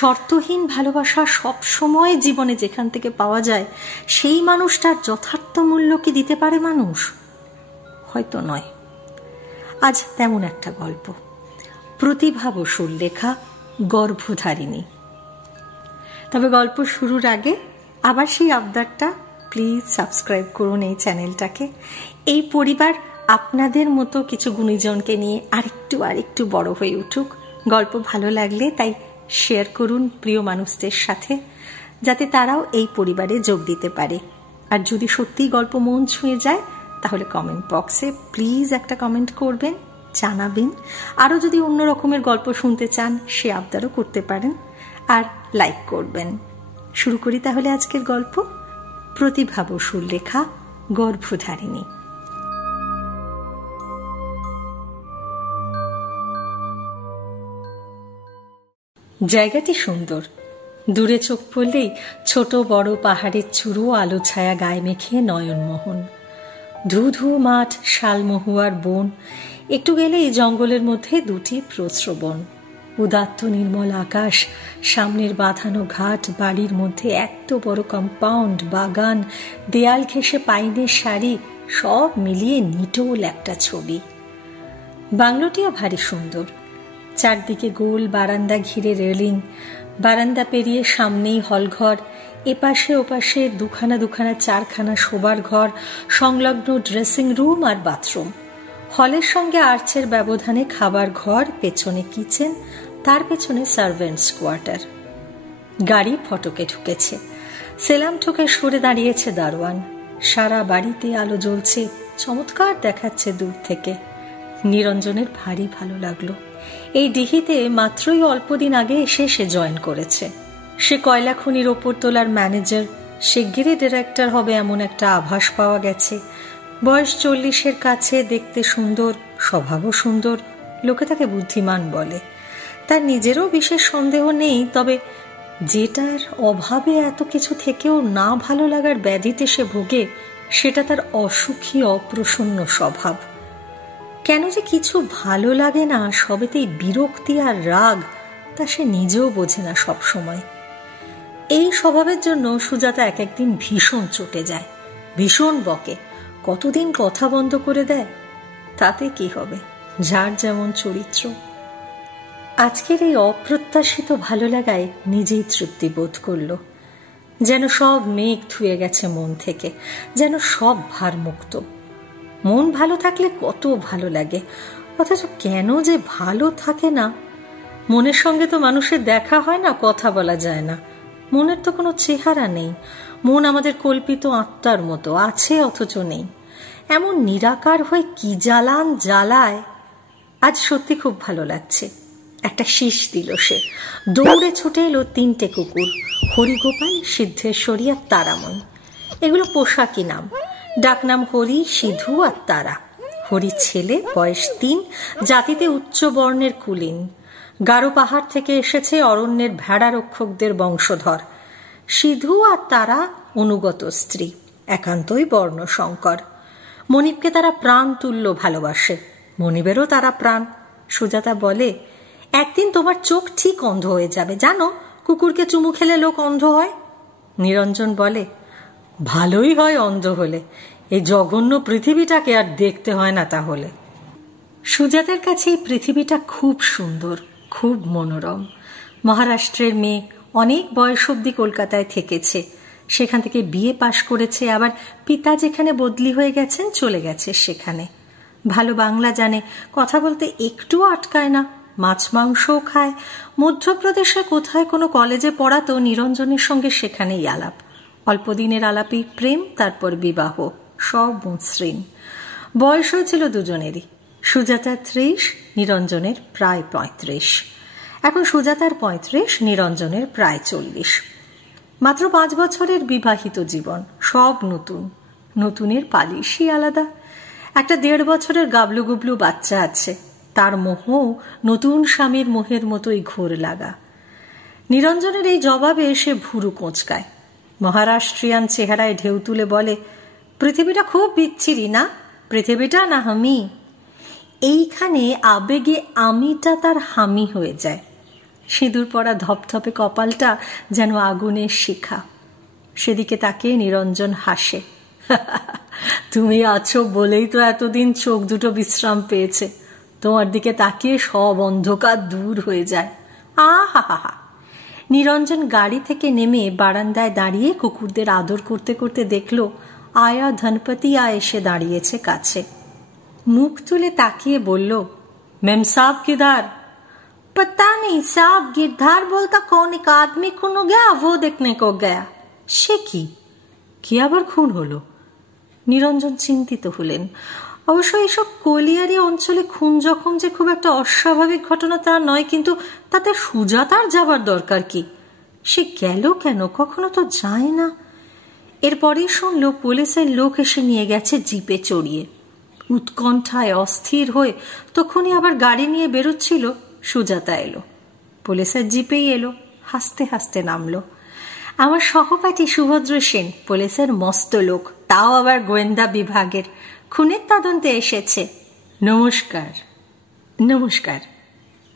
শর্তহীন ভালোবাসা সব সময় জীবনে যেখান থেকে পাওয়া যায়, সেই মানুষটার যথার্থ মূল্য কি দিতে পারে মানুষ? হয়তো নয়। আজ তেমন একটা গল্প, প্রতিভা বসুর লেখা গর্ভধারিণী। তবে গল্প শুরুর আগে আবার সেই আবদারটা, প্লিজ সাবস্ক্রাইব করুন এই চ্যানেলটাকে। এই পরিবার আপনাদের মতো কিছু গুণীজনকে নিয়ে আরেকটু বড় হয়ে উঠুক। গল্প ভালো লাগলে তাই শেয়ার করুন প্রিয় মানুষদের সাথে, যাতে তারাও এই পরিবারে যোগ দিতে পারে। আর যদি সত্যিই গল্প মন ছুঁয়ে যায়, তাহলে কমেন্ট বক্সে প্লিজ একটা কমেন্ট করবেন, জানাবেন। আরও যদি অন্য রকমের গল্প শুনতে চান, সে আবদারও করতে পারেন। আর লাইক করবেন। শুরু করি তাহলে আজকের গল্প, প্রতিভা বসুর লেখা গর্ভধারিণী। জায়গাটি সুন্দর। দূরে চোখ পড়লেই ছোট বড় পাহাড়ের চূড়ো আলো ছায়া গায়ে মেখে নয়নমোহন। ধু ধু মাঠ, শালমহুয়ার বন, একটু গেলেই জঙ্গলের মধ্যে দুটি প্রস্রবণ। উদাত্ত নির্মল আকাশ, সামনের বাঁধানো ঘাট, বাড়ির মধ্যে এত বড় কম্পাউন্ড, বাগান, দেয়াল ঘেঁষে পাইনের সারি, সব মিলিয়ে নিটোল একটা ছবি। বাংলোটিও ভারী সুন্দর। চারদিকে গোল বারান্দা ঘিরে রেলিং, বারান্দা পেরিয়ে সামনেই হলঘর, এপাশে ওপাশে দুখানা চারখানা শোবার ঘর, সংলগ্ন ড্রেসিং রুম আর বাথরুম। হলের সঙ্গে আর্চের ব্যবধানে খাবার ঘর, পেছনে কিচেন, তার পেছনে সার্ভেন্টস কোয়ার্টার। গাড়ি ফটকে ঢুকেছে, সেলাম ঠোকে সরে দাঁড়িয়েছে দারোয়ান। সারা বাড়িতে আলো জ্বলছে, চমৎকার দেখাচ্ছে দূর থেকে। নিরঞ্জনের ভারী ভালো লাগলো। এই ডিহিতে মাত্রই অল্পদিন আগে এসে সে জয়েন করেছে। সে কয়লা খনির ওপর তোলার ম্যানেজার, শিগগিরই ডিরেক্টর হবে এমন একটা আভাস পাওয়া গেছে। বয়স 40-এর কাছে, দেখতে সুন্দর, স্বভাবও সুন্দর, লোকে তাকে বুদ্ধিমান বলে। তার নিজেরও বিশেষ সন্দেহ নেই, তবে যেটার অভাবে এত কিছু থেকেও না ভালো লাগার ব্যাধিতে সে ভোগে, সেটা তার অসুখী অপ্রসন্ন স্বভাব। কেন যে কিছু ভালো লাগে না, সবেতেই বিরক্তি আর রাগ, তা সে নিজেও বোঝে না সব সময়। এই স্বভাবের জন্য সুজাতা এক একদিন ভীষণ চটে যায়, ভীষণ বকে, কতদিন কথা বন্ধ করে দেয়। তাতে কি হবে, যার যেমন চরিত্র। আজকের এই অপ্রত্যাশিত ভালো লাগায় নিজেই তৃপ্তি বোধ করল। যেন সব মেঘ ধুয়ে গেছে মন থেকে, যেন সব ভার মুক্ত। মন ভালো থাকলে কত ভালো লাগে, অথচ কেন যে ভালো থাকে না। মনের সঙ্গে তো মানুষের দেখা হয় না, কথা বলা যায় না। মনের তো কোনো চেহারা নেই। মন আমাদের কল্পিত আত্মার মতো, আছে অথচ নেই। এমন নিরাকার হয়ে কি জ্বালায়। আজ সত্যি খুব ভালো লাগছে। একটা শীষ দিল সে। দৌড়ে ছুটে এলো 3টে কুকুর, হরিগোপাল, সিদ্ধেশ্বরী আর তারাময়। এগুলো পোশাকি নাম। ডাকনাম হরি, সিধু আর তারা। হরি ছেলে, বয়স 3, জাতিতে উচ্চ বর্ণের কুলীন। গারো পাহাড় থেকে এসেছে, অরণ্যের ভেড়া রক্ষকদের বংশধর। সিধু আর তারা অনুগত স্ত্রী, একান্তই বর্ণশঙ্কর। মনিবকে তারা প্রাণ তুল্য ভালোবাসে, মনিবেরও তারা প্রাণ। সুজাতা বলে, একদিন তোমার চোখ ঠিক অন্ধ হয়ে যাবে, জানো? কুকুরকে চুমু খেলে লোক অন্ধ হয়। নিরঞ্জন বলে, ভালোই হয় অন্ধ হলে, এই জঘন্য পৃথিবীটাকে আর দেখতে হয় না তাহলে। সুজাতার কাছে এই পৃথিবীটা খুব সুন্দর, খুব মনোরম। মহারাষ্ট্রের মেয়ে, অনেক বয়স অব্দি কলকাতায় থেকেছে, সেখান থেকে বিয়ে পাশ করেছে, আবার পিতা যেখানে বদলি হয়ে গেছেন চলে গেছে সেখানে। ভালো বাংলা জানে, কথা বলতে একটুও আটকায় না, মাছ মাংসও খায়। মধ্যপ্রদেশে কোথায় কোনো কলেজে পড়াতো নিরঞ্জনের সঙ্গে, সেখানেই আলাপ। অল্পদিনের আলাপেই প্রেম, তারপর বিবাহ, সব মসৃণ। বয়স হয়েছিল দুজনেরই। সুজাতার 30, নিরঞ্জনের প্রায় 35। এখন সুজাতার 35, নিরঞ্জনের প্রায় 40। মাত্র 5 বছরের বিবাহিত জীবন, সব নতুন। নতুনের পালিশই আলাদা। একটা 1.5 বছরের গাবলু গুবলু বাচ্চা আছে, তার মোহ নতুন স্বামীর মোহের মতোই ঘোর লাগা। নিরঞ্জনের এই জবাবে সে ভুরু কোঁচকায়। মহারাষ্ট্রিয়ান চেহারায় ঢেউ তুলে বলে, পৃথিবীটা খুব বিচ্ছিরি না? পৃথিবীটা না আমি? এইখানে আবেগে আমিটা তার হামি হয়ে যায়। সিঁদুর পরা ধপধপে কপালটা যেন আগুনের শিখা। সেদিকে তাকিয়ে নিরঞ্জন হাসে। তুমি আছো বলেই তো এতদিন চোখ দুটো বিশ্রাম পেয়েছে। তোমার দিকে তাকিয়ে সব অন্ধকার দূর হয়ে যায়। আহা হা হা। নিরঞ্জন গাড়ি থেকে নেমে বারান্দায় দাঁড়িয়ে কুকুরদের আদর করতে করতে দেখল আয়া ধনপতিয়া এসে দাঁড়িয়েছে কাছে। মুখ তুলে তাকিয়ে বলল, মেম সাহব কিধার? पता नहीं साहब, गिरधार बोलता कौन एक आदमी खून हो गया, वो देखने को गया। সে কি আবার খুন হলো? নিরঞ্জন চিন্তিত হলেন। অবশ্য এইসব কলিয়ারি অঞ্চলে খুন জখম যে খুব একটা অস্বাভাবিক ঘটনা তা নয়, কিন্তু তাতে সুজাতার যাবার দরকার কি? সে গেল কেন? কখনো তো যায় না। এরপরেই শুনল পুলিশের লোক এসে নিয়ে গেছে জিপে চড়িয়ে। উৎকণ্ঠায় অস্থির হয়ে তখনই আবার গাড়ি নিয়ে বেরোচ্ছিল, সুজাতা এলো। পুলিশের জিপেই এলো, হাসতে হাসতে নামলো। আমার সহপাঠী সুভদ্র সেন, পুলিশের মস্ত লোক, তাও আবার গোয়েন্দা বিভাগের, খুনের তদন্তে এসেছে। নমস্কার। নমস্কার।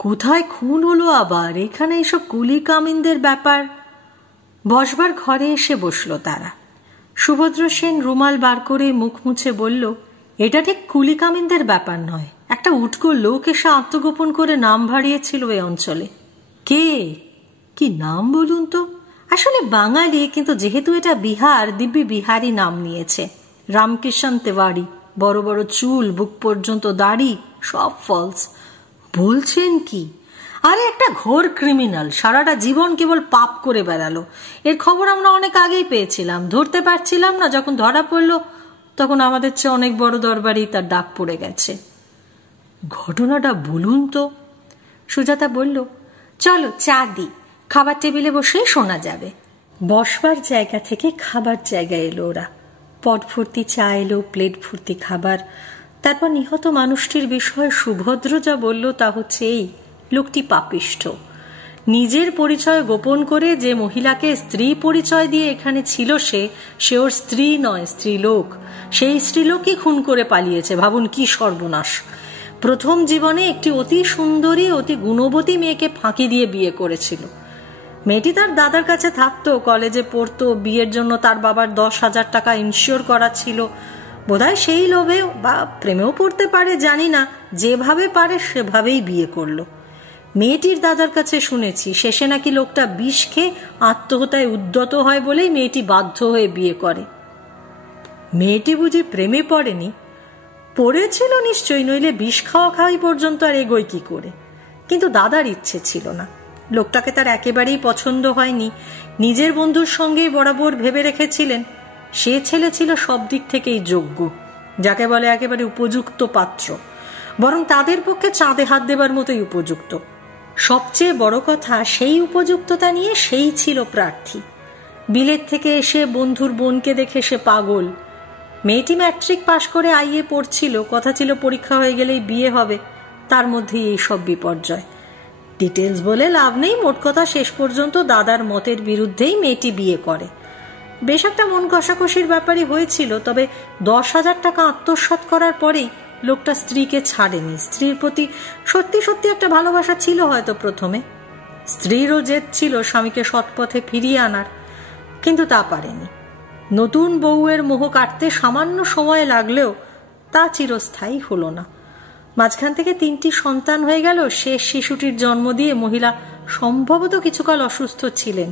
কোথায় খুন হলো আবার? এখানে এসব কুলি কামিনদের ব্যাপার। বসবার ঘরে এসে বসলো তারা। সুভদ্র সেন রুমাল বার করে মুখ মুছে বলল, এটা ঠিক কুলি কামিনদের ব্যাপার নয়। একটা উটকো লোক এসে আত্মগোপন করে নাম ভাড়িয়েছিল এই অঞ্চলে। কে? কি নাম বলুন তো? আসলে বাঙালি, কিন্তু যেহেতু এটা বিহার, দিব্যি বিহারি নাম নিয়েছে। রামকিষণ তেওয়ারি, বড় বড় চুল, বুক পর্যন্ত দাড়ি, সব ফলস। বলছেন কি? আরে একটা ঘোর ক্রিমিনাল, সারাটা জীবন কেবল পাপ করে বেড়ালো। এর খবর আমরা অনেক আগেই পেয়েছিলাম, ধরতে পারছিলাম না। যখন ধরা পড়লো তখন আমাদের চেয়ে অনেক বড় দরবারি তার ডাক পড়ে গেছে। ঘটনাটা বলুন তো। সুজাতা বলল, চলো চা দি, খাবার টেবিলে বসেই শোনা যাবে। বসবার জায়গা থেকে খাবার জায়গায় এলো ওরা। পট ভর্তি চা এলো, প্লেট ভর্তি খাবার। তারপর নিহত মানুষটির বিষয়ে সুভদ্র যা বলল তা হচ্ছে এই, লোকটি পাপিষ্ঠ। নিজের পরিচয় গোপন করে যে মহিলাকে স্ত্রী পরিচয় দিয়ে এখানে ছিল, সে ওর স্ত্রী নয়, স্ত্রীলোক। সেই স্ত্রীলোকই খুন করে পালিয়েছে। ভাবুন কি সর্বনাশ। প্রথম জীবনে একটি অতি সুন্দরী, অতি গুণবতী মেয়েকে ফাঁকি দিয়ে বিয়ে করেছিল। মেয়েটি তার দাদার কাছে থাকতো, কলেজে পড়তো, বিয়ের জন্য তার বাবার 10,000 টাকা ইনশিওর করা ছিল। বোধহয় সেই লোভে বা প্রেমেও পড়তে পারে, জানি না, যেভাবে পারে সেভাবেই বিয়ে করলো। মেয়েটির দাদার কাছে শুনেছি শেষে নাকি লোকটা বিষ খেয়ে আত্মহত্যায় উদ্যত হয় বলেই মেয়েটি বাধ্য হয়ে বিয়ে করে। মেয়েটি বুঝি প্রেমে পড়েনি? পড়েছিল নিশ্চয়ই, নইলে বিষ খাওয়া খাওয়াই পর্যন্ত আর এগোয় কি করে। কিন্তু দাদার ইচ্ছে ছিল না। লোকটাকে তার একেবারেই পছন্দ হয়নি। নিজের বন্ধুর সঙ্গেই বরাবর ভেবে রেখেছিলেন সে ছেলে ছিল সব দিক থেকেই যোগ্য, যাকে বলে একেবারে উপযুক্ত পাত্র, বরং তাদের পক্ষে চাঁদে হাত দেবার মতোই উপযুক্ত। সবচেয়ে বড় কথা, সেই উপযুক্ততা নিয়ে সেই ছিল প্রার্থী। বিলেত থেকে এসে বন্ধুর বোনকে দেখে সে পাগল। মেয়েটি ম্যাট্রিক পাশ করে আইএ পড়ছিল, কথা ছিল পরীক্ষা হয়ে গেলেই বিয়ে হবে। তার মধ্যেই এইসব বিপর্যয়। ডিটেলস বলে লাভ নেই, মোট কথা শেষ পর্যন্ত দাদার মতের বিরুদ্ধেই মেয়েটি বিয়ে করে। বেশ একটা মন কষাকষির ব্যাপারই হয়েছিল, তবে 10,000 টাকা আত্মসাৎ করার পরেই লোকটা স্ত্রীকে ছাড়েনি। স্ত্রীর প্রতি সত্যি সত্যি একটা ভালোবাসা ছিল হয়তো প্রথমে। স্ত্রীরও জেদ ছিল স্বামীকে সৎপথে ফিরিয়ে আনার, কিন্তু তা পারেনি। নতুন বউয়ের মোহ কাটতে সামান্য সময় লাগলেও তা চিরস্থায়ী হলো না। মাঝখান থেকে 3টি সন্তান হয়ে গেল। শেষ শিশুটির জন্ম দিয়ে মহিলা সম্ভবত কিছুকাল অসুস্থ ছিলেন।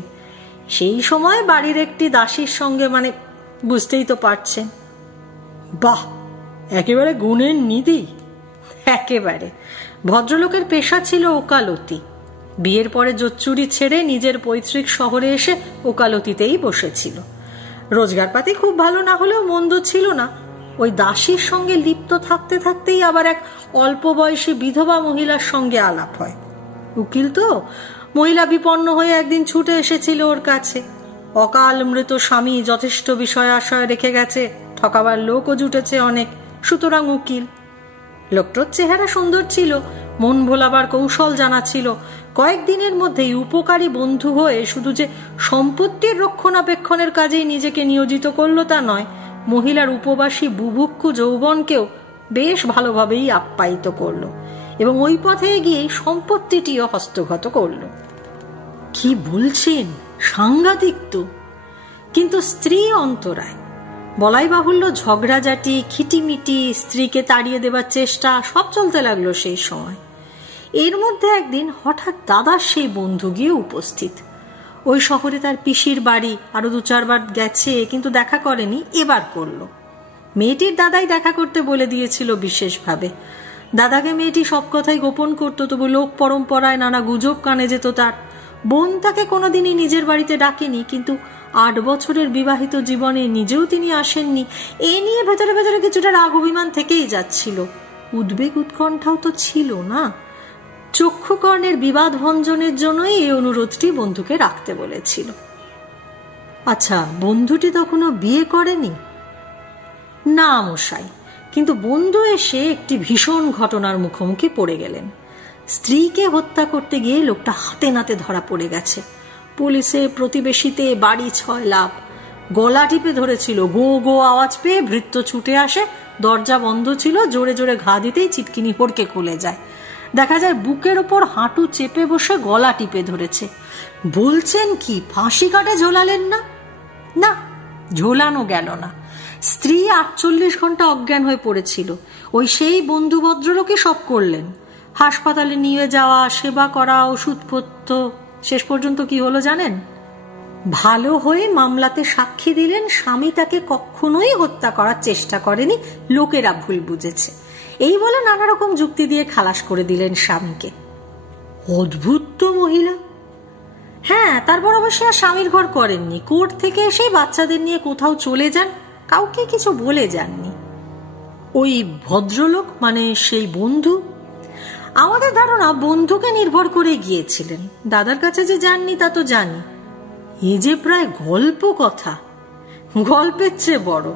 সেই সময় বাড়ির একটি দাসীর সঙ্গে, বুঝতেই তো পারছেন। বাহ, একেবারে গুণের নিধি। একেবারে। ভদ্রলোকের পেশা ছিল ওকালতি। বিয়ের পরে জোচ্চুরি ছেড়ে নিজের পৈতৃক শহরে এসে ওকালতিতেই বসেছিল। রোজগারপাতি খুব ভালো না হলেও মন্দ ছিল না। ওই দাসীর সঙ্গে লিপ্ত থাকতে থাকতেই আবার এক অল্প বয়সী বিধবা মহিলার সঙ্গে আলাপ হয়। উকিল তো, মহিলা বিপন্ন হয়ে একদিন ছুটে এসেছিল ওর কাছে। অকাল মৃত স্বামী যথেষ্ট বিষয় আশয় রেখে গেছে, ঠকাবার লোকও জুটেছে অনেক, সুতরাং উকিল। লোকটার চেহারা সুন্দর ছিল, মন ভোলাবার কৌশল জানা ছিল। কয়েকদিনের মধ্যেই উপকারী বন্ধু হয়ে শুধু যে সম্পত্তির রক্ষণাবেক্ষণের কাজেই নিজেকে নিয়োজিত করলো তা নয়, মহিলার উপবাসী বুভুক্ষু যৌবনকেও বেশ ভালোভাবেই আপ্যায়িত করলো এবং ওই পথে গিয়েই সম্পত্তিটিও হস্তগত করলো। কি বলছেন, সাংঘাতিক তো। কিন্তু স্ত্রী অন্তরায়। বলাই বাহুল্য ঝগড়াঝাটি, খিটিমিটি, স্ত্রীকে তাড়িয়ে দেবার চেষ্টা সব চলতে লাগলো সেই সময়। এর মধ্যে একদিন হঠাৎ দাদার সেই বন্ধু গিয়ে উপস্থিত। ওই শহরে তার পিসির বাড়ি, আরো 2-4 বার গেছে, কিন্তু দেখা করেনি, এবার করলো। মেয়েটির দাদাই দেখা করতে বলে দিয়েছিল বিশেষভাবে। দাদাকে মেয়েটি সব কথাই গোপন করতো, তবু লোক পরম্পরায় নানা গুজব কানে যেত তার। বোন তাকে কোনোদিনই নিজের বাড়িতে ডাকেনি, কিন্তু 8 বছরের বিবাহিত জীবনে নিজেও তিনি আসেননি। এ নিয়ে ভেতরে ভেতরে কিছুটা রাগ অভিমান থেকেই যাচ্ছিল। উদ্বেগ উৎকণ্ঠাও তো ছিল না। চক্ষুকর্ণের বিবাদ ভঞ্জনের জন্যই এই অনুরোধটি বন্ধুকে রাখতে বলেছিল। আচ্ছা, বন্ধুটি তখনও বিয়ে করেনি? না মশাই, কিন্তু বন্ধু এসে একটি ভীষণ ঘটনার মুখোমুখি পড়ে গেলেন। স্ত্রীকে হত্যা করতে গিয়ে লোকটা হাতে নাতে ধরা পড়ে গেছে। পুলিশে, প্রতিবেশীতে, বাড়ি 6 লাভ। গলা টিপে ধরেছিল। গো গো আওয়াজ পেয়ে ভৃত্য ছুটে আসে। দরজা বন্ধ ছিল, জোরে জোরে ঘা দিতেই চিটকিনি হড়কে খুলে যায়। দেখা যায় বুকের ওপর হাঁটু চেপে বসে গলা টিপে ধরেছে। বলছেন কি, ফাঁসি কাটে ঝোলালেন না? না, ঝোলানো গেল না। স্ত্রী 48 ঘন্টা অজ্ঞান হয়ে পড়েছিল। ওই সেই বন্ধু ভদ্রলোকই সব করলেন। হাসপাতালে নিয়ে যাওয়া, সেবা করা, ওষুধপত্র। শেষ পর্যন্ত কি হলো জানেন? ভালো হয়ে মামলাতে সাক্ষী দিলেন স্বামী তাকে কখনোই হত্যা করার চেষ্টা করেনি, লোকেরা ভুল বুঝেছে, এই বলে নানা রকম যুক্তি দিয়ে খালাস করে দিলেন স্বামীকে। অদ্ভুত তো মহিলা। হ্যাঁ, তারপর অবশ্য আর স্বামীর ঘর করেননি। কোর্ট থেকে এসে বাচ্চাদের নিয়ে কোথাও চলে যান, কাউকে কিছু বলে যাননি। ওই ভদ্রলোক মানে সেই বন্ধু, আমাদের ধারণা বন্ধুকে নির্ভর করে গিয়েছিলেন। দাদার কাছে যে যাননি তা তো জানি। এ যে প্রায় গল্প কথা, গল্পের চেয়ে বড়।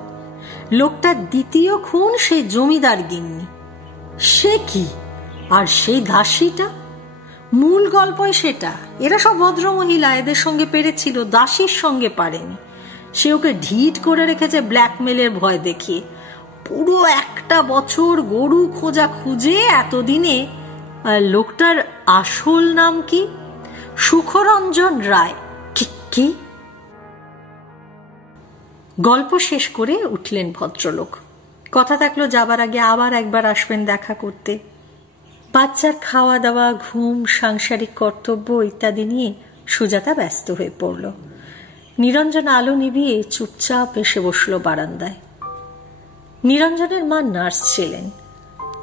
লোকটার দ্বিতীয় খুন সেই জমিদার গিন্নি। সে কি? আর সেই দাসীটা? মূল গল্পই সেটা। এরা সব ভদ্রমহিলা, এদের সঙ্গে পেরেছিল, দাসীর সঙ্গে পারেনি। সে ওকে ঢিট করে রেখেছে ব্ল্যাকমেলের ভয় দেখিয়ে। পুরো 1 বছর গরু খোঁজা খুঁজে এতদিনে। লোকটার আসল নাম কি? সুখরঞ্জন রায়। কি? গল্প শেষ করে উঠলেন ভদ্রলোক। কথা থাকলো যাবার আগে আবার একবার আসবেন দেখা করতে। বাচ্চার খাওয়া দাওয়া, ঘুম, সাংসারিক কর্তব্য ইত্যাদি নিয়ে সুজাতা ব্যস্ত হয়ে পড়ল। নিরঞ্জন আলো নিভিয়ে চুপচাপ এসে বসল বারান্দায়। নিরঞ্জনের মা নার্স ছিলেন।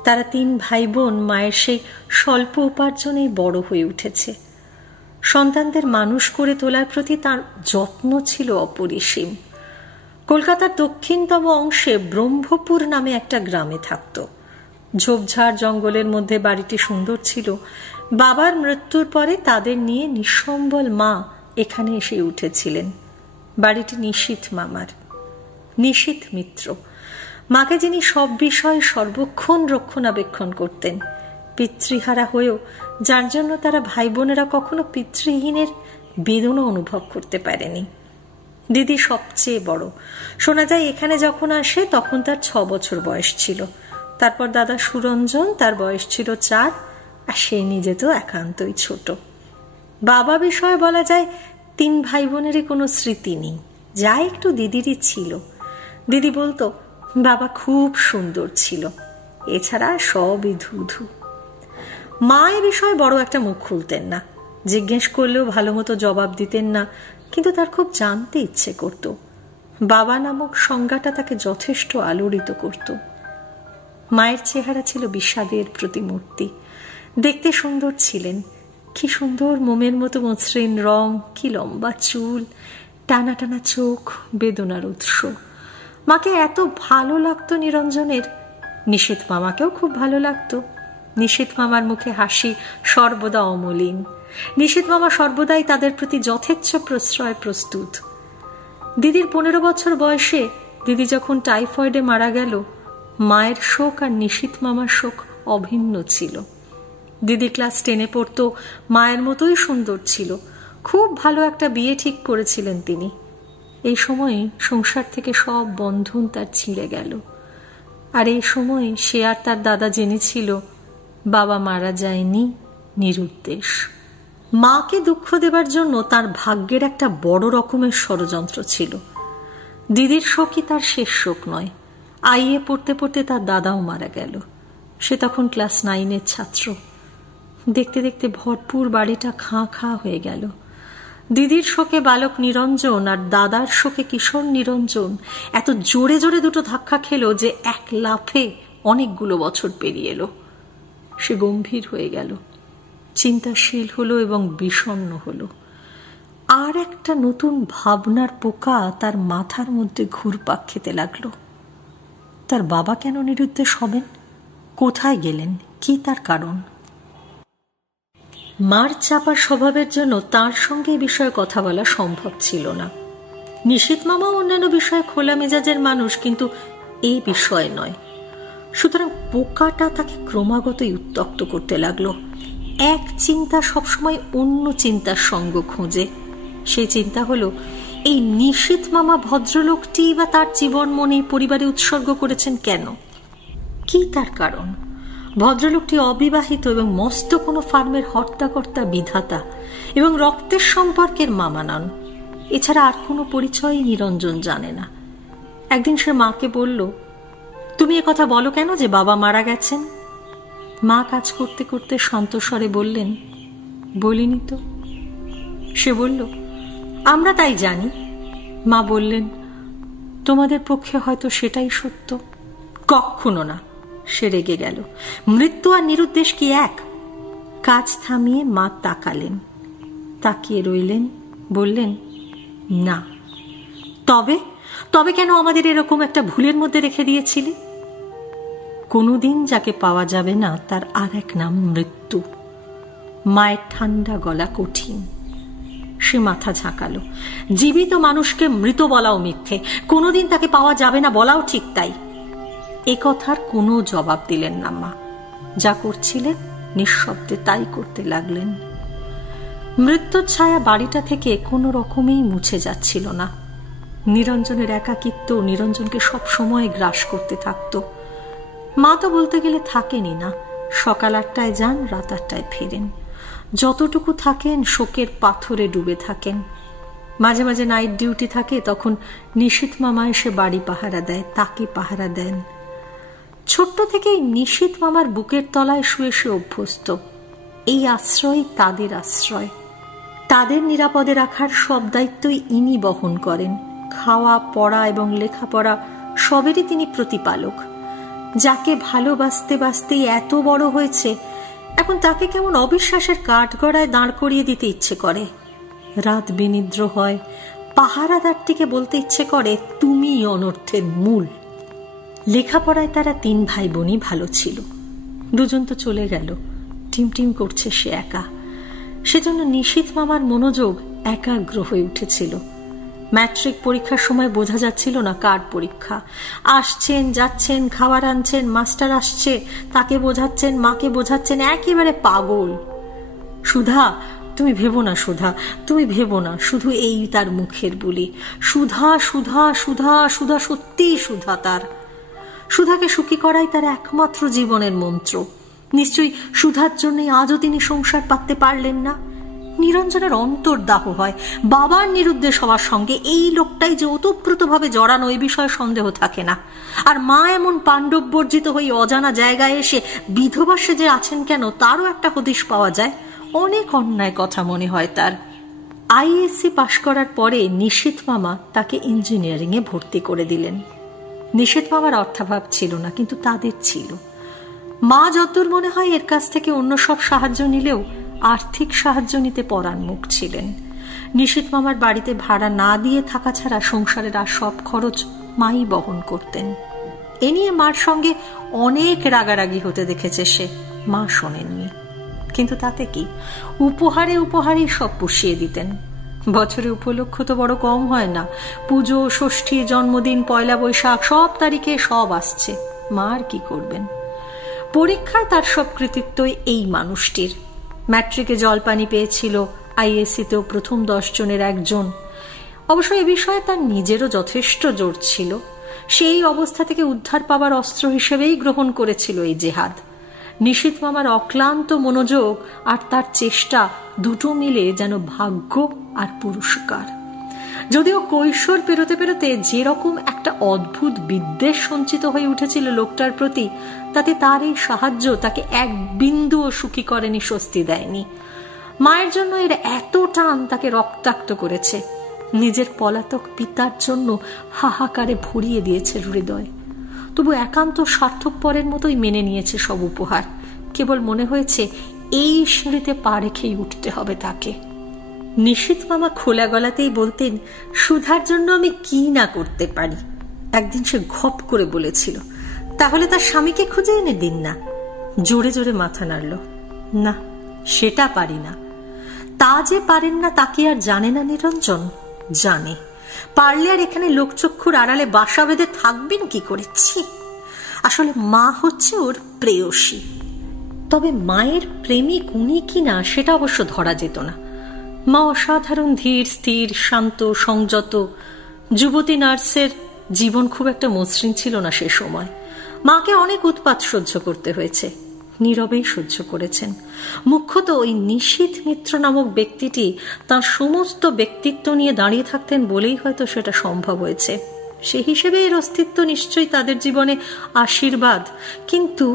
তারা 3 ভাই বোন মায়ের সেই স্বল্প উপার্জনেই বড় হয়ে উঠেছে। সন্তানদের মানুষ করে তোলার প্রতি তার যত্ন ছিল অপরিসীম। কলকাতার দক্ষিণতম অংশে ব্রহ্মপুর নামে একটা গ্রামে থাকত। ঝোপঝাড় জঙ্গলের মধ্যে বাড়িটি সুন্দর ছিল। বাবার মৃত্যুর পরে তাদের নিয়ে নিঃসম্বল মা এখানে এসে উঠেছিলেন। বাড়িটি নিশীথ মামার। নিশীথ মিত্র, মাকে যিনি সব বিষয়ে সর্বক্ষণ রক্ষণাবেক্ষণ করতেন, পিতৃহারা হয়েও, যার জন্য তারা ভাই বোনেরা কখনো পিতৃহীনের বেদনা অনুভব করতে পারেনি। দিদি সবচেয়ে বড়। শোনা যায় এখানে যখন আসে তখন তার 6 বছর বয়স ছিল। তারপর দাদা সুরঞ্জন, তার বয়স ছিল 4, আর সে নিজে তো একান্তই ছোট। বাবা বিষয়ে বলা যায় 3 ভাই বোনেরই কোনো স্মৃতি নেই, যা একটু দিদিরই ছিল। দিদি বলতো বাবা খুব সুন্দর ছিল, এছাড়া সবই ধুধু। মা এ বিষয়ে বড় একটা মুখ খুলতেন না। জিজ্ঞেস করলেও ভালো মতো জবাব দিতেন না, কিন্তু তার খুব জানতে ইচ্ছে করত। বাবা নামক সংজ্ঞাটা তাকে যথেষ্ট আলোড়িত করত। মায়ের চেহারা ছিল বিষাদের প্রতিমূর্তি। দেখতে সুন্দর ছিলেন। কি সুন্দর মোমের মতো মসৃণ রং, কি লম্বা চুল, টানা টানা চোখ, বেদনার উৎস। মাকে এত ভালো লাগতো নিরঞ্জনের। নিশীথ মামাকেও খুব ভালো লাগতো। নিশীথ মামার মুখে হাসি সর্বদা অমলিন। নিশীথ মামা সর্বদাই তাদের প্রতি যথেচ্ছ প্রশ্রয় প্রস্তুত। দিদির 15 বছর বয়সে দিদি যখন টাইফয়েডে মারা গেল, মায়ের শোক আর নিশীথ মামার শোক অভিন্ন ছিল। দিদি ক্লাস 10-এ পড়তো, মায়ের মতোই সুন্দর ছিল। খুব ভালো একটা বিয়ে ঠিক করেছিলেন তিনি। এই সময়ে সংসার থেকে সব বন্ধন তার ছিঁড়ে গেল। আর এই সময় সে আর তার দাদা জেনেছিল বাবা মারা যায়নি, নিরুদ্দেশ। মাকে দুঃখ দেবার জন্য তার ভাগ্যের একটা বড় রকমের ষড়যন্ত্র ছিল। দিদির শোকই তার শেষ শোক নয়। আইএ পড়তে পড়তে তার দাদাও মারা গেল। সে তখন ক্লাস 9-এর ছাত্র। দেখতে দেখতে ভরপুর বাড়িটা খাঁ খাঁ হয়ে গেল। দিদির শোকে বালক নিরঞ্জন আর দাদার শোকে কিশোর নিরঞ্জন এত জোরে জোরে দুটো ধাক্কা খেল যে এক লাফে অনেকগুলো বছর পেরিয়ে এলো। সে গম্ভীর হয়ে গেল, চিন্তাশীল হলো এবং বিষণ্ণ হলো। আর একটা নতুন ভাবনার পোকা তার মাথার মধ্যে ঘুরপাক খেতে লাগলো। তার বাবা কেন নিরুদ্দেশ হবেন? কোথায় গেলেন? কি তার কারণ? মার চাপা স্বভাবের জন্য তার সঙ্গে এ বিষয়ে কথা বলা সম্ভব ছিল না। নিশীথ মামা অন্যান্য বিষয়ে খোলা মেজাজের মানুষ, কিন্তু এই বিষয় নয়। সুতরাং পোকাটা তাকে ক্রমাগতই উত্তক্ত করতে লাগলো। এক চিন্তা সবসময় অন্য চিন্তার সঙ্গ খোঁজে। সেই চিন্তা হলো, এই নিশীথ মামা ভদ্রলোকটি বা তার জীবন মনে পরিবারে উৎসর্গ করেছেন কেন? কি তার কারণ? ভদ্রলোকটি অবিবাহিত এবং মস্ত কোনো ফার্মের হর্তাকর্তা বিধাতা এবং রক্তের সম্পর্কের মামা নন। এছাড়া আর কোনো পরিচয়ই নিরঞ্জন জানে না। একদিন সে মাকে বলল, তুমি এ কথা বলো কেন যে বাবা মারা গেছেন? মা কাজ করতে করতে শান্ত স্বরে বললেন, বলিনি তো। সে বলল, আমরা তাই জানি। মা বললেন, তোমাদের পক্ষে হয়তো সেটাই সত্য। কখনো না। সে রেগে গেল। মৃত্যু আর নিরুদ্দেশ কি এক? কাজ থামিয়ে মা তাকালেন, তাকিয়ে রইলেন, বললেন, না। তবে তবে কেন আমাদের এরকম একটা ভুলের মধ্যে রেখে দিয়েছিলে? কোনোদিন যাকে পাওয়া যাবে না তার আর এক নাম মৃত্যু। মায়ের ঠান্ডা গলা কঠিন। সে মাথা ঝাঁকালো। জীবিত মানুষকে মৃত বলাও মিথ্যে, কোনোদিন তাকে পাওয়া যাবে না বলাও ঠিক তাই। এ কথার কোনো জবাব দিলেন না মা। যা করছিলেন নিঃশব্দে তাই করতে লাগলেন। মৃত্যুর ছায়া বাড়িটা থেকে কোনো রকমেই মুছে যাচ্ছিল না। নিরঞ্জনের একাকিত্ব নিরঞ্জনকে সব সময় গ্রাস করতে থাকত। মা তো বলতে গেলে থাকেনই না। সকাল 8টায় যান, রাত 8টায় ফেরেন। যতটুকু থাকেন শোকের পাথরে ডুবে থাকেন। মাঝে মাঝে নাইট ডিউটি থাকে, তখন নিশীথ মামা এসে বাড়ি পাহারা দেয়, তাকে পাহারা দেন। ছোট্ট থেকেই নিশীথ মামার বুকের তলায় শুয়ে সে অভ্যস্ত। এই আশ্রয় তাদের আশ্রয়। তাদের নিরাপদে রাখার সব দায়িত্বই ইনি বহন করেন। খাওয়া, পড়া এবং লেখাপড়া সবেরই তিনি প্রতিপালক। যাকে ভালোবাসতে বাসতেই এত বড় হয়েছে, এখন তাকে কেমন অবিশ্বাসের কাঠগড়ায় দাঁড় করিয়ে দিতে ইচ্ছে করে। রাত বিনিদ্র হয়, পাহারাদারটিকে বলতে ইচ্ছে করে, তুমি অনর্থের মূল। লেখাপড়ায় তারা 3 ভাই বোনই ভালো ছিল। দুজন তো চলে গেল। টিমটিম করছে সে একা। সেজন্য নিশীথ মামার মনোযোগ একাগ্র হয়ে উঠেছিল। ম্যাট্রিক পরীক্ষার সময় বোঝা যাচ্ছিল না কার পরীক্ষা। আসছেন, যাচ্ছেন, খাবার আনছেন, মাস্টার আসছে, তাকে বোঝাচ্ছেন, মাকে বোঝাচ্ছেন, একেবারে পাগল। সুধা, তুমি ভেবো না সুধা, তুমি ভেবো না। শুধু এই তার মুখের বুলি, সুধা সুধা সুধা সুধা, সত্যিই সুধা তার। সুধাকে সুখী করাই তার একমাত্র জীবনের মন্ত্র। নিশ্চয়ই সুধার জন্যই আজও তিনি সংসার পাততে পারলেন না। নিরঞ্জনের অন্তর্দাহ হয়। বাবার নিরুদ্দেশ হওয়ার সঙ্গে এই লোকটাই যে ওতপ্রোতভাবে জড়ানো, এই বিষয়ে সন্দেহ থাকে না। আর মা এমন পাণ্ডব বর্জিত হয়ে অজানা জায়গায় এসে বিধবা সেজে আছেন কেন, তারও একটা হদিশ পাওয়া যায়। অনেক অন্যায় কথা মনে হয় তার। আইএসসি পাশ করার পরে নিশীথ মামা তাকে ইঞ্জিনিয়ারিং এ ভর্তি করে দিলেন। নিশীথ মামার অর্থাভাব ছিল না, কিন্তু তাদের ছিল। মা যতদূর মনে হয় এর কাছ থেকে অন্য সব সাহায্য নিলেও আর্থিক সাহায্য নিতে পরাণমুখ ছিলেন। নিশীথ মামার বাড়িতে ভাড়া না দিয়ে থাকা ছাড়া সংসারের আর সব খরচ মাই বহন করতেন। এ নিয়ে মার সঙ্গে অনেক রাগারাগি হতে দেখেছে সে। মা শোনেননি, কিন্তু তাতে কি, উপহারে উপহারেই সব পুষিয়ে দিতেন। বছরে উপলক্ষ তো বড় কম হয় না। পুজো, ষষ্ঠী, জন্মদিন, পয়লা বৈশাখ, সব তারিখে সব আসছে। মা আর কি করবেন? পরীক্ষায় তার সব কৃতিত্বই এই মানুষটির। ম্যাট্রিকে জলপানি পেয়েছিল, আইএসসিতেও প্রথম 10 জনের একজন। অবশ্য এ বিষয়ে তার নিজেরও যথেষ্ট জোর ছিল। সেই অবস্থা থেকে উদ্ধার পাবার অস্ত্র হিসেবেই গ্রহণ করেছিল এই জেহাদ। নিশীথ মামার অক্লান্ত মনোযোগ আর তার চেষ্টা দুটো মিলে যেন ভাগ্য আর পুরস্কার। যদিও কৈশোর পেরোতে পেরোতে যেরকম একটা অদ্ভুত বিদ্বেষ সঞ্চিত হয়ে উঠেছিল লোকটার প্রতি, তাতে তার এই সাহায্য তাকে এক বিন্দুও সুখী করেনি, স্বস্তি দেয়নি। মায়ের জন্য এর এত টান তাকে রক্তাক্ত করেছে, নিজের পলাতক পিতার জন্য হাহাকারে ভরিয়ে দিয়েছে হৃদয়। তবু একান্ত স্বার্থপরের মতোই মেনে নিয়েছে সব উপহার। কেবল মনে হয়েছে এই সিঁড়িতে পা রেখেই উঠতে হবে তাকে। নিশীথ মামা খোলা গলাতেই বলতেন, সুধার জন্য আমি কি না করতে পারি। একদিন সে ঘপ করে বলেছিল, তাহলে তার স্বামীকে খুঁজে এনে দিন না। জোরে জোরে মাথা নাড়ল, না সেটা পারি না। তা যে পারেন না তা কি আর জানে না নিরঞ্জন? জানে। পারলে আর এখানে লোকচক্ষুর আড়ালে বাসা বেঁধে থাকবেন কি করে? ছি! আসলে মা হচ্ছে ওর প্রেয়সী। তবে মায়ের প্রেমিক উনি কিনা সেটা অবশ্য ধরা যেত না। মা অসাধারণ ধীর, স্থির, শান্ত, সংযত। যুবতী নার্সের জীবন খুব একটা মসৃণ ছিল না সে সময়। মাকে অনেক উৎপাত সহ্য করতে হয়েছে, নীরবেই সহ্য করেছেন। মুখ্যত ওই নিশীথ মিত্র নামক ব্যক্তিটি তার সমস্ত ব্যক্তিত্ব নিয়ে দাঁড়িয়ে থাকতেন বলেই হয়তো সেটা সম্ভব হয়েছে। সে হিসেবে এর অস্তিত্ব নিশ্চয়ই তাদের জীবনে আশীর্বাদ। কিন্তু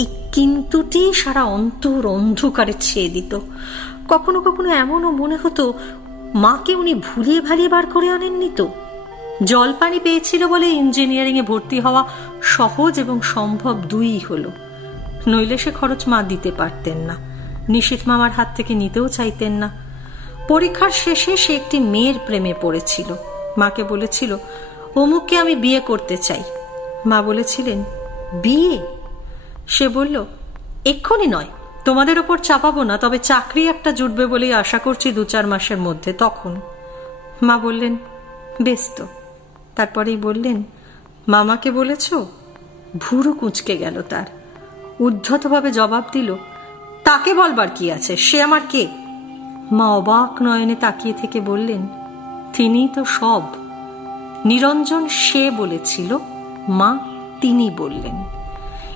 এই কিন্তুটি সারা অন্তর অন্ধকারে ছেয়ে দিত। কখনো কখনো এমনও মনে হতো মাকে উনি ভুলিয়ে ভালিয়ে বার করে আনেননি তো। জলপানি পেয়েছিল বলে ইঞ্জিনিয়ারিং এ ভর্তি হওয়া সহজ এবং সম্ভব দুই হলো, নইলে সে খরচ মা দিতে পারতেন না, নিশীথ মামার হাত থেকে নিতেও চাইতেন না। পরীক্ষার শেষে সে একটি মেয়ের প্রেমে পড়েছিল। মাকে বলেছিল, অমুককে আমি বিয়ে করতে চাই। মা বলেছিলেন, বিয়ে? সে বলল, এক্ষুনি নয়, তোমাদের ওপর চাপাবো না, তবে চাকরি একটা জুটবে বলেই আশা করছি 2-4 মাসের মধ্যে, তখন। মা বললেন, বেশ তো। তারপরেই বললেন, মামাকে বলেছ? ভুরু কুঁচকে গেল তার। উদ্ধতভাবে জবাব দিল, তাকে বলবার কি আছে, সে আমার কে? মা অবাক নয়নে তাকিয়ে থেকে বললেন, তিনিই তো সব। নিরঞ্জন সে বলেছিল, মা তিনি বললেন।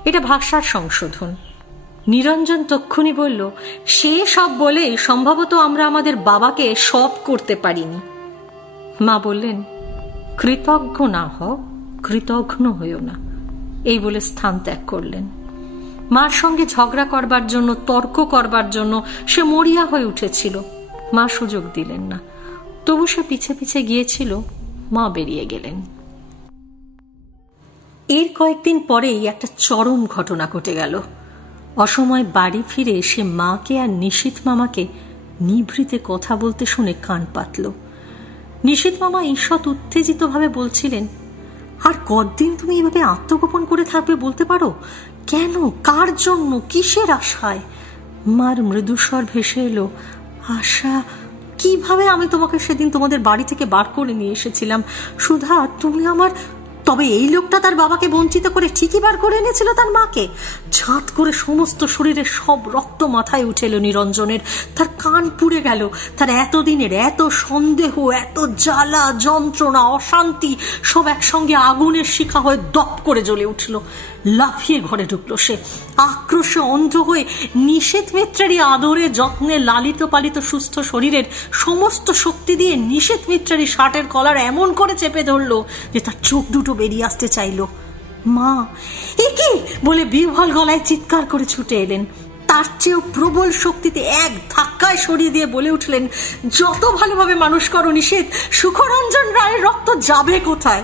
এটা ভাষার সংশোধন। নিরঞ্জন তক্ষুনি বলল, সে সব বলে সম্ভবত আমরা আমাদের বাবাকে সব করতে পারিনি। মা বললেন, কৃতজ্ঞ না হও, কৃতঘ্ন হইও না, এই বলে স্থান ত্যাগ করলেন। মার সঙ্গে ঝগড়া করবার জন্য, তর্ক করবার জন্য সে মরিয়া হয়ে উঠেছিল। মা সুযোগ দিলেন না। তবু সে পিছে পিছে গিয়েছিল। মা বেরিয়ে গেলেন। এর কয়েকদিন পরেই একটা চরম ঘটনা ঘটে গেল। অসময় বাড়ি ফিরে সে মাকে আর নিশীথ মামাকে নিভৃতে কথা বলতে শুনে কান পাতল। নিশীথ মামা ঈষৎ উত্তেজিত ভাবে বলছিলেন, আর কতদিন তুমি এভাবে আত্মগোপন করে থাকবে বলতে পারো? কেন, কার জন্য, কিসের আশায়? মার মৃদুস্বর ভেসে এলো, আশা? কিভাবে? আমি তোমাকে সেদিন তোমাদের বাড়ি থেকে বার করে নিয়ে এসেছিলাম সুধা, তুমি আমার। তবে এই লোকটা তার বাবাকে বঞ্চিত করে ঠিকই বার করে এনেছিল তার মাকে। ঝাঁত করে সমস্ত শরীরের সব রক্ত মাথায় উঠেল নিরঞ্জনের। তার কান পুড়ে গেল। তার এতদিনের এত সন্দেহ, এত জ্বালা, যন্ত্রণা, অশান্তি সব একসঙ্গে আগুনের শিখা হয়ে দপ করে জ্বলে উঠল। লাফিয়ে ঘরে ঢুকলো সে। আক্রোশে অন্ধ হয়ে নিশীথ মিত্রেরই আদরে যত্নে লালিত পালিত সুস্থ শরীরের সমস্ত শক্তি দিয়ে নিশীথ মিত্রেরই শার্টের কলার এমন করে চেপে ধরলো যে তার চোখ দুটো বেরিয়ে আসতে চাইল। মা একে বলে বিহ্বল গলায় চিৎকার করে ছুটে এলেন। তার চেয়েও প্রবল শক্তিতে এক ধাক্কায় সরিয়ে দিয়ে বলে উঠলেন, যত ভালোভাবে মানুষ করো নিশীথ, সুখরঞ্জন রায়ের রক্ত যাবে কোথায়?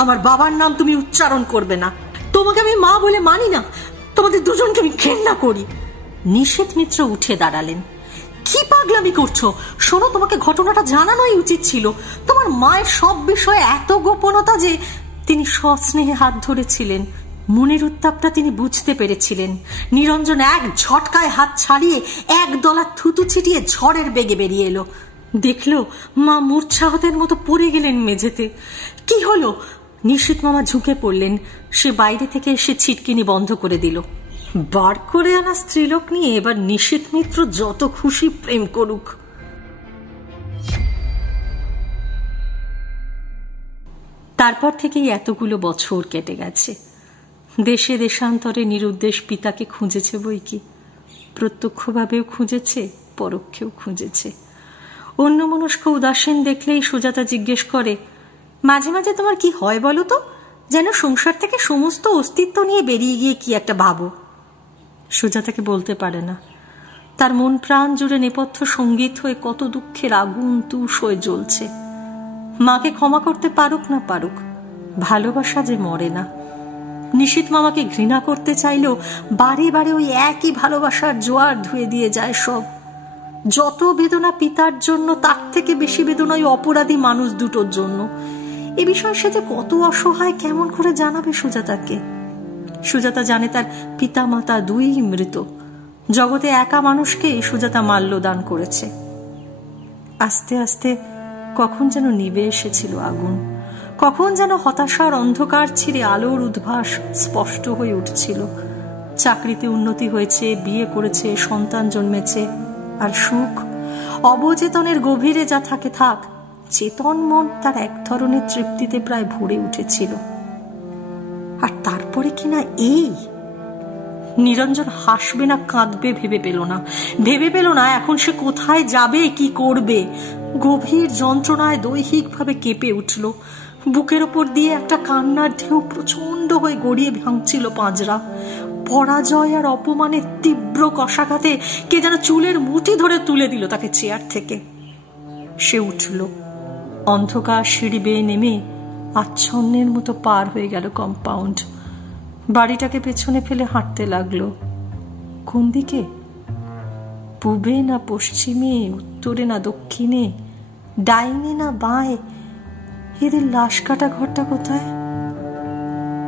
আমার বাবার নাম তুমি উচ্চারণ করবে না। তোমাকে আমি মা বলে মানি না। তোমাদের দুজনকে আমি ঘেন্না করি। নিশীথ মিত্র উঠে দাঁড়ালেন। কি পাগলামি করছো? শোনো, তোমাকে ঘটনাটা জানানোই উচিত ছিল। তোমার মায়ের সব বিষয়ে এত গোপনতা যে। তিনি সস্নেহে হাত ধরেছিলেন। মনের উত্তাপটা তিনি বুঝতে পেরেছিলেন। নিরঞ্জন এক ঝটকায় হাত ছাড়িয়ে এক দলা থুতু ছিটিয়ে ঝড়ের বেগে বেরিয়ে এলো। দেখলো মা মূর্ছাহতের মতো পড়ে গেলেন মেঝেতে। কি হলো? নিশীথ মামা ঝুঁকে পড়লেন। সে বাইরে থেকে এসে ছিটকিনি বন্ধ করে দিল। বার করে আনা স্ত্রীলোক নিয়ে এবার নিশীথ মিত্র যত খুশি প্রেম করুক। তারপর থেকেই এতগুলো বছর কেটে গেছে। দেশে দেশান্তরে নিরুদ্দেশ পিতাকে খুঁজেছে বই কি, প্রত্যক্ষভাবেও খুঁজেছে, পরোক্ষেও খুঁজেছে। অন্যমনস্ক উদাসীন দেখলেই সুজাতা জিজ্ঞেস করে, মাঝে মাঝে তোমার কি হয় বলো তো? যেন সংসার থেকে সমস্ত অস্তিত্ব নিয়ে বেরিয়ে গিয়ে কি একটা ভাবো। সুজাতাকে বলতে পারে না। তার মন প্রাণ জুড়ে নেপথ্য সঙ্গীত হয়ে কত দুঃখের আগুন তুষ হয়ে জ্বলছে। মাকে ক্ষমা করতে পারুক না পারুক, ভালোবাসা যে মরে না। নিশীথ মামাকে ঘৃণা করতে চাইলেও বারে বারে ওই একই ভালোবাসার জোয়ার ধুয়ে দিয়ে যায় সব। যত বেদনা পিতার জন্য, তার থেকে বেশি বেদনা ওই অপরাধী মানুষ দুটোর জন্য। এ বিষয়ে সে যে কত অসহায় কেমন করে জানাবে সুজাতাকে? সুজাতা জানে তার পিতা মাতা দুই মৃত। জগতে একা মানুষকে সুজাতা মাল্যদান করেছে। আস্তে আস্তে কখন যেন নিভে এসেছিল আগুন, কখন যেন হতাশার অন্ধকার ছিঁড়ে আলোর উদ্ভাস স্পষ্ট হয়ে উঠছিল। চাকরিতে উন্নতি হয়েছে, বিয়ে করেছে, সন্তান জন্মেছে, আর সুখ অবচেতনের গভীরে যা থাকে থাক, চেতন মন তার এক ধরনের তৃপ্তিতে প্রায় ভরে উঠেছিল। আর তারপরে কিনা এই নিরঞ্জন হাসবে না কাঁদবে ভেবে পেল না এখন সে কোথায় যাবে, কি করবে। গভীর যন্ত্রণায় দৈহিকভাবে কেঁপে উঠল। বুকের ওপর দিয়ে একটা কান্নার ঢেউ প্রচন্ড হয়ে গড়িয়ে ভাঙছিল পাঁজরা। পরাজয় আর অপমানের তীব্র কষাঘাতে কে যেন চুলের মুঠি ধরে তুলে দিল তাকে চেয়ার থেকে। সে উঠল, অন্ধকার সিঁড়ি বেয়ে নেমে আচ্ছন্নের মতো পার হয়ে গেল কম্পাউন্ড। বাড়িটাকে পেছনে ফেলে হাঁটতে লাগলো। কোন দিকে? পূবে না পশ্চিমে, উত্তরে না দক্ষিণে, ডাইনে না বাঁয়ে? এদের লাশ কাটা ঘরটা কোথায়?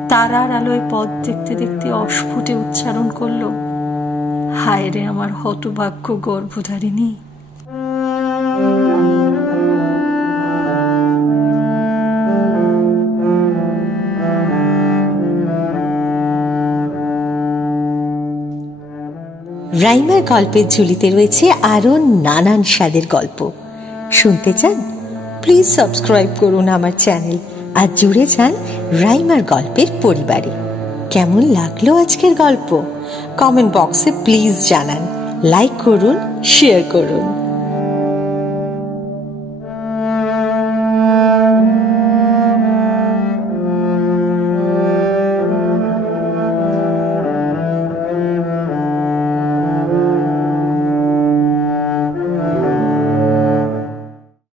তারার আলোয় পথ দেখতে দেখতে অস্ফুটে উচ্চারণ করল, হায় রে আমার হতভাগ্য গর্ভধারিণী। রাইমার গল্পের ঝুলিতে রয়েছে আরো নানান স্বাদের গল্প। শুনতে চান? প্লিজ সাবস্ক্রাইব করুন আমার চ্যানেল আর জুড়ে যান রাইমার গল্পের পরিবারে। কেমন লাগলো আজকের গল্প? কমেন্ট বক্সে প্লিজ জানান, লাইক করুন, শেয়ার করুন।